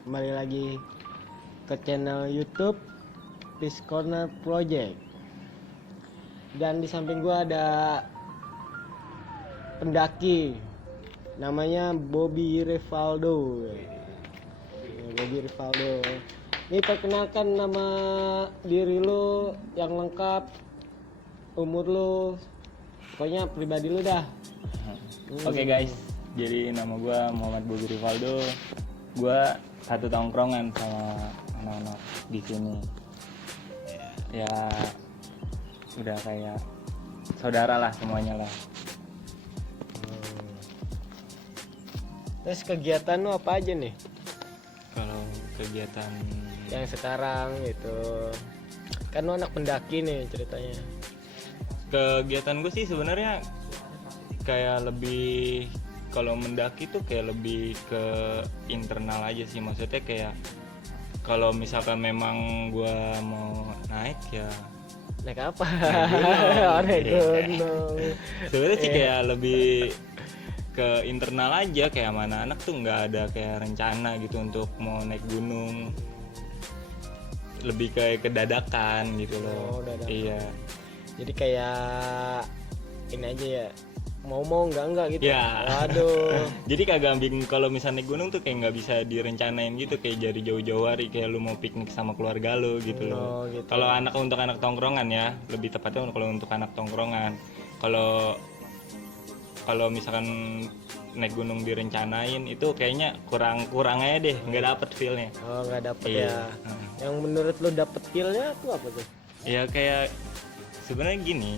Kembali lagi ke channel YouTube Peace Corner Project. Dan di samping gua ada pendaki namanya Bobby Rivaldo. Bobby Rivaldo. Ini perkenalkan nama diri lu yang lengkap, umur lu, pokoknya pribadi lu dah. Oke guys, jadi nama gue Muhammad Bobby Rivaldo. Gue satu tongkrongan sama anak-anak di sini. Ya udah kayak saudara lah semuanya lah. Terus kegiatan lu apa aja nih? Kalau kegiatan Yang sekarang gitu. Kan lu anak pendaki nih ceritanya. kegiatan gue sih sebenarnya kayak lebih, kalau mendaki tuh kayak lebih ke internal aja sih, maksudnya kayak kalau misalkan memang gue mau naik ya Naik apa? gunung. Naik Iya. gunung. Sebenarnya sih kayak lebih ke internal aja, kayak mana anak tuh nggak ada kayak rencana gitu untuk mau naik gunung, lebih kayak kedadakan gitu Oh, loh. dadakan. Iya. Jadi kayak ini aja ya. Mau enggak gitu. Ya. Waduh. Jadi kagak bingung kalau misalnya naik gunung tuh kayak nggak bisa direncanain gitu, kayak dari jauh-jauh hari kayak lu mau piknik sama keluarga lu gitu loh. Oh, gitu. Kalau untuk anak tongkrongan ya, lebih tepatnya kalau untuk anak tongkrongan. Kalau misalkan naik gunung direncanain itu kayaknya kurang aja deh, nggak dapet feel-nya. Oh, nggak dapet Iya. ya. Yang menurut lu dapet feel-nya tuh apa tuh? Ya kayak sebenarnya gini,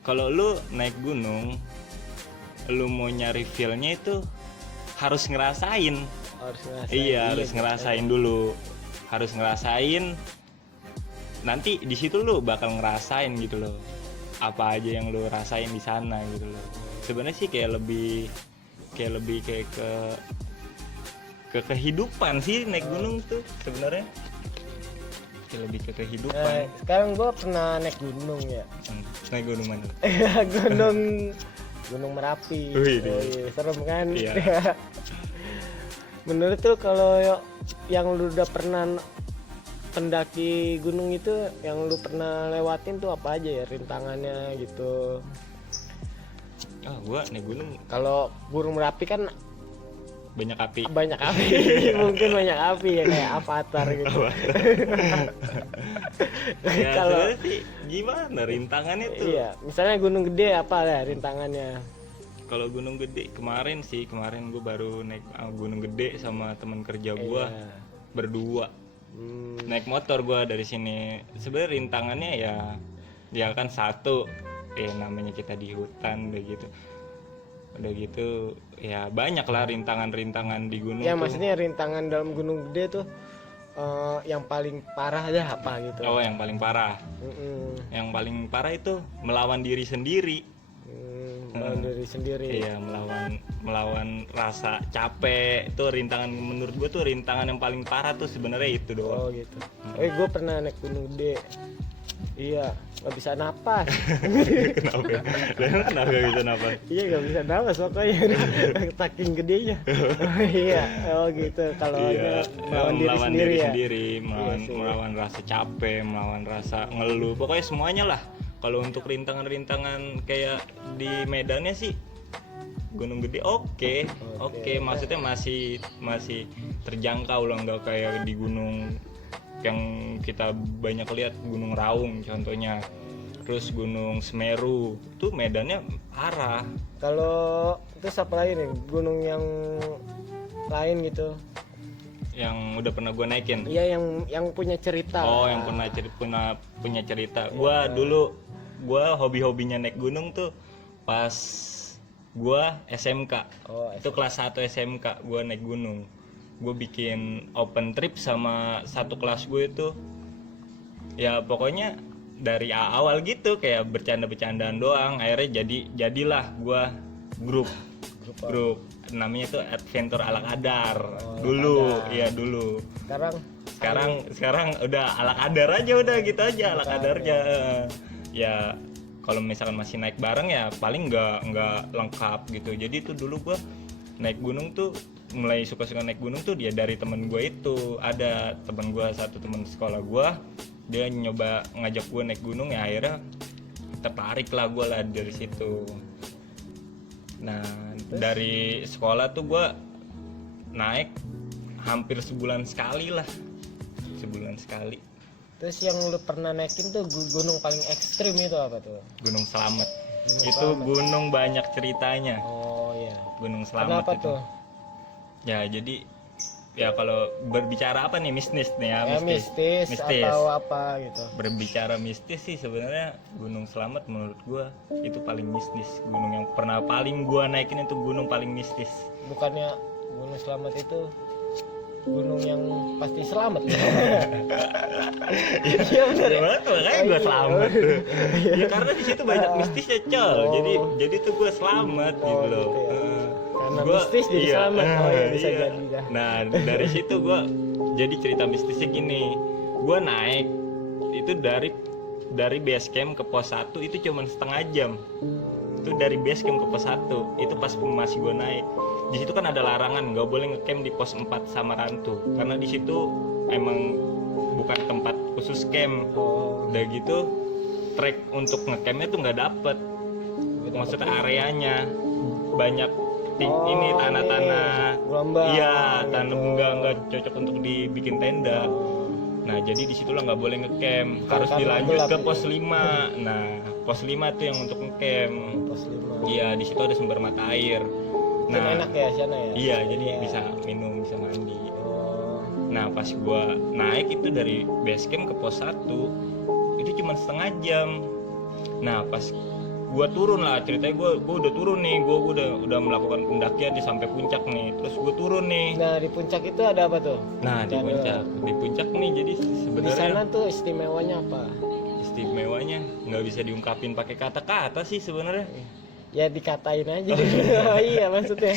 kalau lu naik gunung, lu mau nyari feel-nya itu harus ngerasain. Harus ngerasain. Iya, harus ngerasain dulu. Harus ngerasain. Nanti di situ lu bakal ngerasain gitu loh. Apa aja yang lu rasain di sana gitu loh. Sebenarnya sih kayak lebih kayak ke kehidupan sih naik gunung tuh sebenarnya. Kayak lebih ke kehidupan. Sekarang gua pernah naik gunung ya. Naik gunung mana? Gunung Merapi. Wih, Oh, iya, serem kan? Iya. Menurut lu kalau yang lu udah pernah pendaki gunung itu, yang lu pernah lewatin tuh apa aja ya rintangannya gitu? Gua naik gunung Kalau Gunung Merapi kan banyak api. banyak api, mungkin banyak api ya kayak Avatar gitu. Ya Kalau sebenarnya sih gimana rintangannya tuh? iya, misalnya Gunung Gede apa ya rintangannya? Kalau Gunung Gede kemarin gue baru naik Gunung Gede sama teman kerja gue Iya. berdua. Naik motor gue dari sini. Sebenarnya rintangannya ya kan satu, namanya kita di hutan udah gitu ya banyak lah rintangan di gunung Ya tuh. maksudnya rintangan dalam Gunung Gede tuh yang paling parah aja apa gitu? Oh, yang paling parah. Mm-mm. Yang paling parah itu melawan diri sendiri. Melawan diri sendiri. Iya, melawan rasa capek. Itu rintangan, menurut gue tuh rintangan yang paling parah tuh sebenarnya itu Oh doang. gitu. Gue pernah naik Gunung Gede. Iya, nggak bisa napas. Kenapa gak bisa napas? Iya, nggak bisa napas pokoknya. Saking gedenya. Oh, iya, oh gitu. Kalau Iya, melawan diri sendiri ya. Iya sih. melawan rasa capek, melawan rasa ngeluh. Pokoknya semuanya lah. Kalau untuk rintangan-rintangan kayak di medannya sih Gunung Gede oke. Maksudnya masih terjangkau lah, nggak kayak di gunung yang kita banyak lihat, Gunung Raung contohnya, terus Gunung Semeru tuh medannya parah. Kalau terus apa lagi nih gunung yang lain gitu? Yang udah pernah gue naikin. Iya, yang punya cerita. Oh, yang punya cerita. Gua hobinya naik gunung tuh pas gua SMK. Oh, Itu kelas 1 SMK gua naik gunung. Gue bikin open trip sama satu kelas gue itu. Ya pokoknya dari awal gitu kayak bercanda-bercandaan doang. Akhirnya jadilah gua grup namanya tuh Adventure Ala Kadar. Dulu. Sekarang udah ala kadar aja, udah gitu aja ala kadarnya. Ya kalau misalkan masih naik bareng ya paling nggak lengkap gitu. Jadi tuh dulu gua naik gunung tuh mulai suka-suka naik gunung tuh dia dari temen gue itu. Ada temen gue satu, temen sekolah gue, dia nyoba ngajak gue naik gunung, ya akhirnya tertarik lah gue lah dari situ. Nah dari sekolah tuh gue naik hampir sebulan sekali lah, sebulan sekali. Terus yang lu pernah naikin tuh gunung paling ekstrim itu apa tuh? Gunung Slamet. Gunung Itu Slamet. gunung banyak ceritanya. Oh iya. Gunung Slamet Kenapa itu. tuh? Ya jadi ya kalau berbicara apa nih, mistis nih ya, Ya, mistis atau apa gitu. Berbicara mistis sih sebenarnya Gunung Slamet menurut gua itu paling mistis. Gunung yang pernah paling gua naikin itu gunung paling mistis. Bukannya Gunung Slamet itu gunung yang pasti selamat. Iya benar. Ya, makanya gua selamat. Ya karena di situ banyak mistisnya, Col. Oh. Jadi tuh gua selamat gitu loh. Gitu ya. Karena Gua- mistis jadi iya, selamat. Oh ya bisa iya. jadi dah. Nah dari situ gue jadi cerita mistisnya gini, gue naik itu dari base camp ke pos 1 itu cuma setengah jam. Itu dari base camp ke pos 1 itu pas masih gue naik. Di situ kan ada larangan nggak boleh ngecamp di pos 4 sama Rantu karena di situ emang bukan tempat khusus camp. Oh, Udah gitu trek untuk ngecampnya tuh nggak dapet, maksudnya areanya banyak ini Oh, tanah-tanah, gelombang, iya gitu. tanah nggak cocok untuk dibikin tenda. Nah jadi di situ lah nggak boleh ngecamp, harus Karena dilanjut gelap ke itu. pos 5. Nah pos 5 tuh yang untuk ngecamp. pos 5. Iya di situ ada sumber mata air. Nah, enak ya sana ya. Iya jadi bisa minum, bisa mandi. Oh, Nah pas gua naik itu dari base camp ke pos 1 itu cuma setengah jam. Nah pas gua turun lah, ceritanya gua udah turun nih, gua udah melakukan pendakian di sampai puncak nih, terus gua turun nih. nah di puncak itu ada apa tuh? Nah di puncak nih jadi Di sana sebenarnya tuh istimewanya apa? istimewanya nggak bisa diungkapin pakai kata-kata sih sebenarnya. Ya dikatain aja. Oh, iya maksudnya.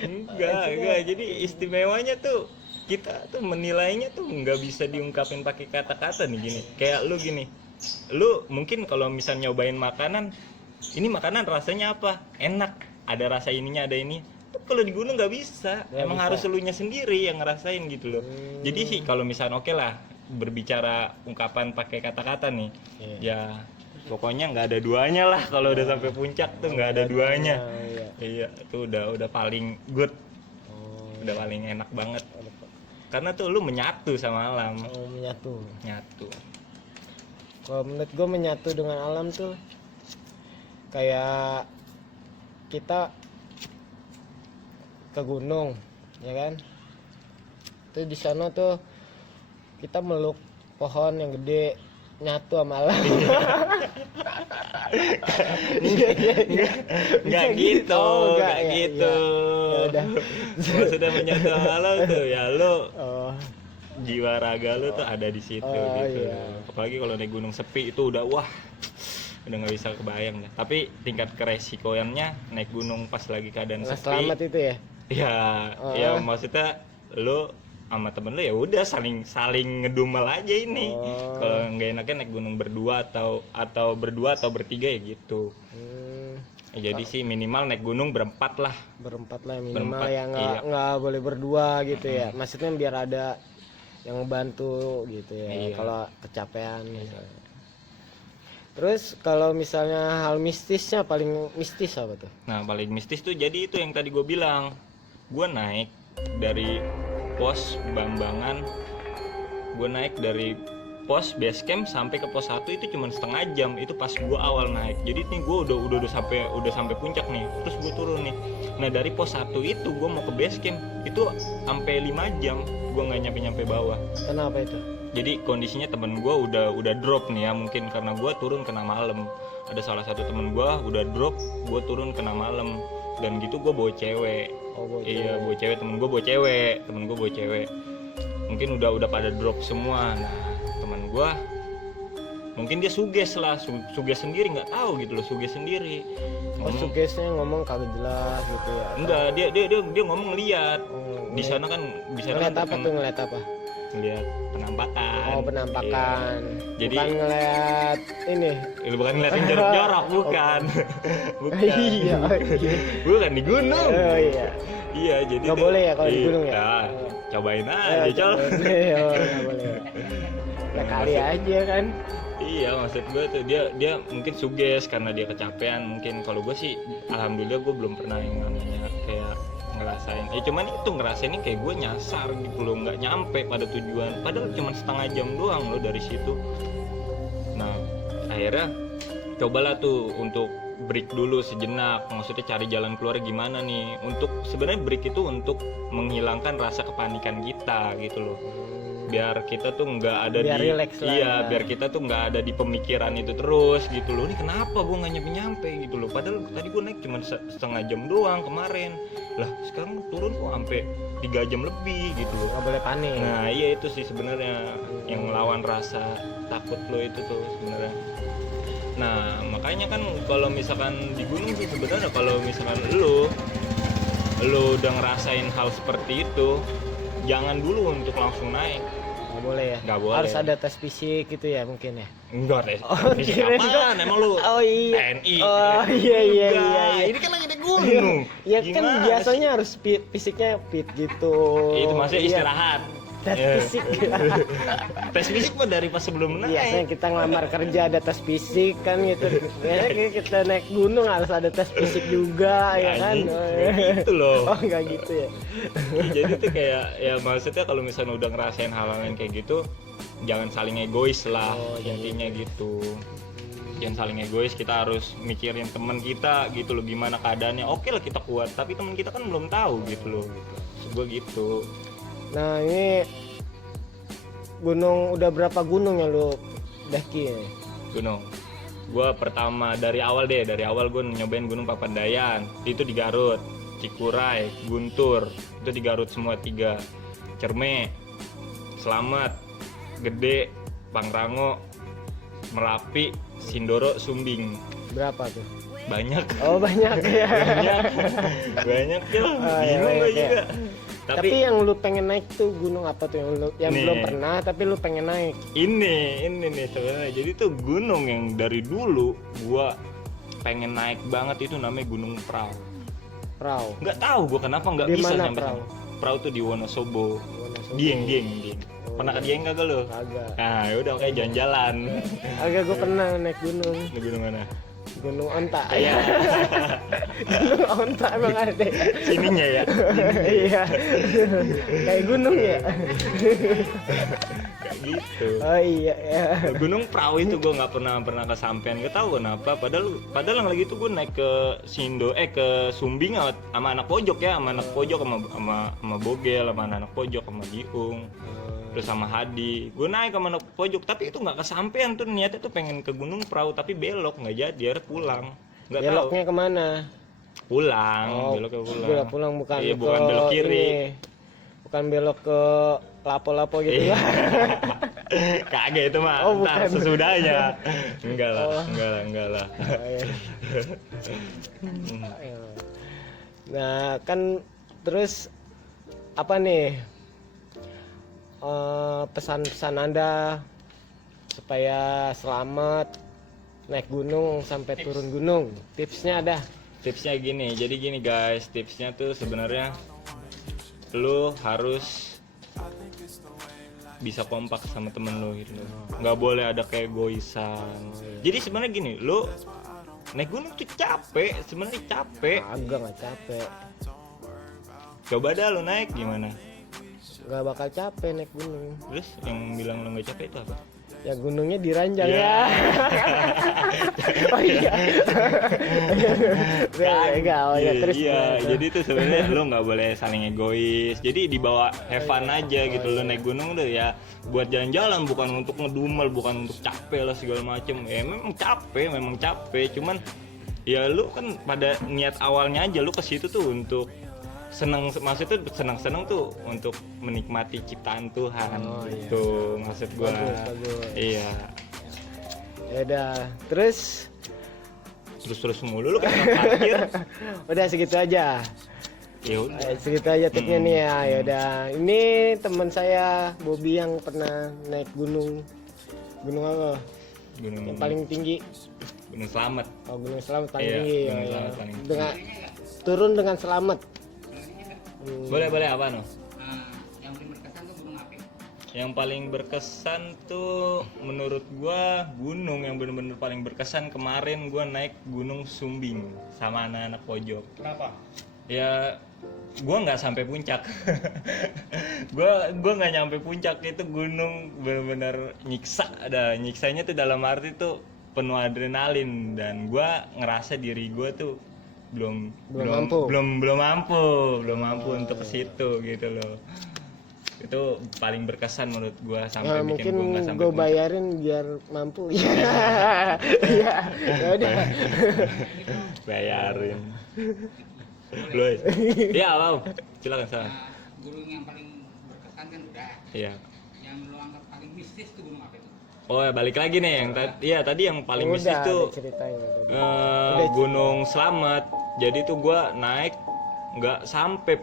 Enggak, jadi istimewanya tuh kita tuh menilainya tuh nggak bisa diungkapin pakai kata-kata nih gini. Kayak lu gini, lu mungkin kalau misal nyobain makanan, ini makanan rasanya apa? Enak, ada rasa ininya, ada ini. Tuh kalau di gunung nggak bisa, Nggak emang bisa. harus elunya sendiri yang ngerasain gitu loh. Jadi sih kalau misal oke lah berbicara ungkapan pakai kata-kata nih, ya pokoknya nggak ada duanya lah kalau udah sampai puncak tuh nggak ada duanya. Nah, iya. Iya, itu udah paling good, Oh, udah paling enak banget. Karena tuh lu menyatu sama alam, oh, menyatu. nyatu. Kalau menurut gue menyatu dengan alam tuh kayak kita ke gunung, ya kan? Tuh di sana tuh kita meluk pohon yang gede, nyatu sama alam. Nggak Bisa gitu, Oh, nggak ya, gitu. Ya udah. Maksudnya menyatu sama alam tuh ya lu Oh, jiwa raga lu tuh ada di situ Oh, gitu. iya. Apalagi kalau naik gunung sepi itu udah wah, udah nggak bisa kebayang dah. Tapi tingkat keresikoannya naik gunung pas lagi keadaan nggak sepi. selamat itu ya. Ya, Oh. ya maksudnya lu sama temen lu ya udah saling ngedumel aja ini. Oh. Kalau nggak enaknya naik gunung berdua atau berdua atau bertiga ya gitu. Ya, jadi sih minimal naik gunung berempat lah. Berempat lah minimal Berempat, ya, iya. nggak boleh berdua gitu ya. Maksudnya biar ada yang ngebantu gitu ya. Iya. Kalau kecapean misalnya. Terus kalau misalnya hal mistisnya paling mistis apa tuh? Nah paling mistis tuh jadi itu yang tadi gue bilang, gue naik dari pos Bambangan, gue naik dari pos base camp sampai ke pos 1 itu cuma setengah jam. Itu pas gue awal naik, jadi nih gue udah sampai puncak nih, terus gue turun nih. Nah dari pos 1 itu gue mau ke base camp itu sampai 5 jam gue nggak nyampe bawah. Kenapa itu? Jadi kondisinya temen gue udah drop nih ya, mungkin karena gue turun kena malam. Ada salah satu temen gue udah drop, gue turun kena malam, dan gitu gue bawa cewek. Oh, bawa Iya bawa cewek, temen gue bawa cewek. Mungkin udah pada drop semua. Nah temen gue mungkin dia suges sendiri, nggak tahu gitu loh, suges sendiri. Oh, sugesnya ngomong kagak jelas gitu ya. Enggak, dia ngomong lihat. Oh, Di sana kan ngeliat apa tuh, ngeliat apa? ngeliat penampakan. Oh, penampakan. Iya. Jadi bukan ngeliat ini. bukan ngeliatin jorok-jorok, bukan. Bukan. Iya. Bukan di gunung. Oh iya. Iya, jadi Nggak boleh ya kalau di gunung ya? Nah, cobain aja, Col. Oh, nggak boleh ya. Nah, kali aja kan. Iya, maksud gue tuh dia mungkin suges karena dia kecapean. Mungkin kalau gue sih alhamdulillah gue belum pernah yang namanya kayak ngerasain. Cuman itu ngerasain kayak gue nyasar gitu loh, nggak nyampe pada tujuan. Padahal cuma setengah jam doang loh dari situ. Nah, akhirnya cobalah tuh untuk break dulu sejenak. Maksudnya cari jalan keluar gimana nih. Untuk sebenarnya break itu untuk menghilangkan rasa kepanikan kita gitu loh. Biar kita tuh nggak ada biar relax lah ya. biar kita tuh nggak ada di pemikiran itu terus gitu loh. Ini kenapa gue nggak nyampe gitu loh, padahal tadi gue naik cuma setengah jam doang kemarin, lah sekarang turun kok sampai 3 jam lebih gitu loh. Nggak boleh panik. Nah iya itu sih sebenarnya yang ngelawan rasa takut lo itu tuh sebenarnya. Nah makanya kan kalau misalkan di gunung sih sebenarnya kalau misalkan lo udah ngerasain hal seperti itu, jangan dulu untuk langsung naik. Nggak boleh ya? Nggak boleh. Harus ada tes fisik gitu ya mungkin ya? Enggak deh. Oh, Fisik apaan? Emang lu Oh iya. TNI? Oh iya. Ini kan lagi di gunung. Ya kan Gimana biasanya harus fisiknya fit gitu. Itu maksudnya Iya. istirahat. Tes Ya. fisik. Tes fisik mah dari pas sebelum naik. Biasanya kita ngelamar kerja ada tes fisik kan gitu. Biasanya kita naik gunung harus ada tes fisik juga ya kan. Anjing, gitu loh. Oh enggak gitu ya. Jadi tuh kayak ya maksudnya kalau misalnya udah ngerasain hal-hal yang kayak gitu, jangan saling egois lah. Oh, Intinya gitu. Jangan saling egois, kita harus mikirin teman kita gitu loh, gimana keadaannya. Oke lah kita kuat, tapi teman kita kan belum tahu gitu loh. Gue gitu. Nah ini gunung, udah berapa gunung yang lu daki nih? Gunung. Gua pertama dari awal gue nyobain Gunung Papandayan. Itu di Garut, Cikuray, Guntur. Itu di Garut semua 3. Cerme, Slamet, Gede, Pangrango, Merapi, Sindoro, Sumbing. Berapa tuh? Banyak. Oh banyak ya. Banyak ya. Oh, iya, Bingung banyak gue ya. juga. Tapi yang lu pengen naik tuh gunung apa tuh yang Nih. belum pernah tapi lu pengen naik? Ini nih sebenarnya. Jadi tuh gunung yang dari dulu gua pengen naik banget itu namanya Gunung Prau. Prau. Nggak tahu gua kenapa nggak Di bisa mana nyampe Prau? sana. Prau tuh di Wonosobo. Wonosobo. Dieng. Oh, Pernah ke iya. Dieng kagak lu? Kagak. Nah, yaudah kayak jalan-jalan. Agak gue pernah naik gunung. Di gunung mana? Gunung Onta. Iya. Gunung Onta emang ada. Sininya ya. Iya. Kayak gunung ya. Kayak gitu. Oh iya ya. Gunung Prau itu gue nggak pernah kesampean, gak tahu kenapa. Padahal yang lagi itu gue naik ke ke Sumbing sama anak pojok ya, sama anak pojok sama Bogel, sama anak pojok sama Giung, terus sama Hadi. Gue naik sama anak pojok, tapi itu nggak kesampean tuh, niatnya tuh pengen ke Gunung Prau tapi belok nggak jadi, harus pulang. Nggak tahu. Beloknya kemana? Pulang, Oh, beloknya pulang. belok pulang bukan Iya, ke bukan belok kiri. ini. Bukan belok ke lapo-lapo gitu Iya. ya. Kagak itu mah, Oh, ntar bukan. sesudahnya. Enggak lah, Oh. enggak lah. Oh, iya. Nah kan terus apa nih pesan-pesan Anda supaya selamat naik gunung sampai turun gunung, tipsnya ada? Tipsnya gini, jadi gini guys, tipsnya tuh sebenarnya lu harus bisa kompak sama temen lu gitu loh. Nggak boleh ada kayak egoisan. Jadi sebenarnya gini, lu naik gunung tuh capek, sebenarnya capek. Agak nggak capek, Coba dah lu naik gimana? nggak bakal capek naik gunung. Terus yang bilang lu nggak capek itu apa? Ya gunungnya diranjang Iya. ya. Oh iya. Enggak, oh ya terus. Iya, gimana? jadi tuh sebenarnya lu nggak boleh saling egois. Jadi dibawa have fun aja gitu. Lu naik gunung tuh ya buat jalan-jalan, bukan untuk ngedumel, bukan untuk capek lah segala macem. Ya memang capek. Cuman ya lu kan pada niat awalnya aja lu ke situ tuh untuk senang, maksudnya senang tuh untuk menikmati ciptaan Tuhan. Oh, iya. Gitu maksud gua. Bagus. Iya. Ya udah, terus Terus mulu lu kan parkir. udah segitu aja. Ya udah. Segitu aja tipnya nih ya. Ya udah. Ini teman saya Bobby yang pernah naik gunung. Gunung apa? Gunung Yang paling tinggi. Gunung Selamat. Oh, Gunung Selamat paling Iya, tinggi. Gunung Ya, Selamat paling tinggi. Dengan turun dengan selamat. Boleh apa no? Yang paling berkesan tuh gunung apa? Yang paling berkesan tuh menurut gua gunung yang bener-bener paling berkesan kemarin gua naik Gunung Sumbing sama anak-anak pojok. Berapa? Ya gua nggak sampai puncak. gua nggak nyampe puncak, itu gunung bener-bener nyiksa. Nyiksanya tuh dalam arti tuh penuh adrenalin, dan gua ngerasa diri gua tuh belum mampu untuk ke situ gitu loh. Itu paling berkesan menurut gua, sampai bikin gua nggak sampai gue puncak. bayarin biar mampu. Iya. Ya udah. Bayarin. Loh. Iya, Bang. Silakan Sa. Gunung yang paling berkesan kan udah. Iya. Yang lo anggap paling mistis tuh gunung apa itu? Oh, ya balik lagi nih yang tadi yang paling mistis Udah, tuh ada ceritanya tadi. Gunung Slamet. Jadi tuh gua naik nggak sampai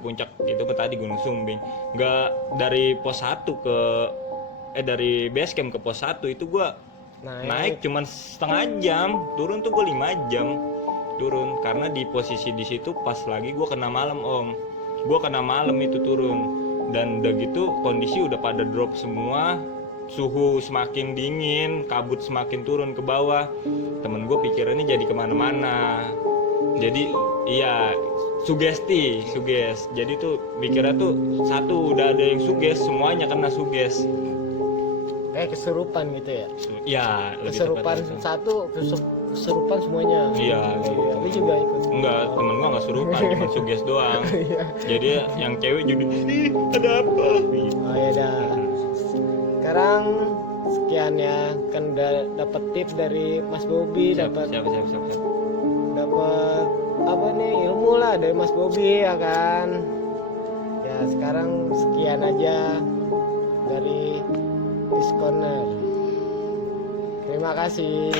puncak, itu ke tadi Gunung Sumbing. Nggak dari pos 1 ke dari base camp ke pos 1 itu gua naik cuman setengah jam, turun tuh gua 5 jam turun, karena di posisi di situ pas lagi gua kena malam gua kena malam itu turun, dan udah gitu kondisi udah pada drop semua, suhu semakin dingin, kabut semakin turun ke bawah. Temen gue pikirannya jadi kemana-mana, jadi iya sugesti. Jadi tuh pikirnya tuh satu udah ada yang suges, semuanya kena suges. Kayak kesurupan gitu ya. Ya lebih Kesurupan tepat itu. satu, kesurupan semuanya. Iya gitu. Lu juga ikut. Enggak, temen gua nggak surupan, cuma suges doang. Jadi yang cewek jadi ih ada apa gitu. Oh ya dah. Sekarang sekian ya, kan udah dapat tips dari Mas Bobby, dapat siap. apa nih, ilmu lah dari Mas Bobby ya kan. Ya sekarang sekian aja dari Discorner. Terima kasih.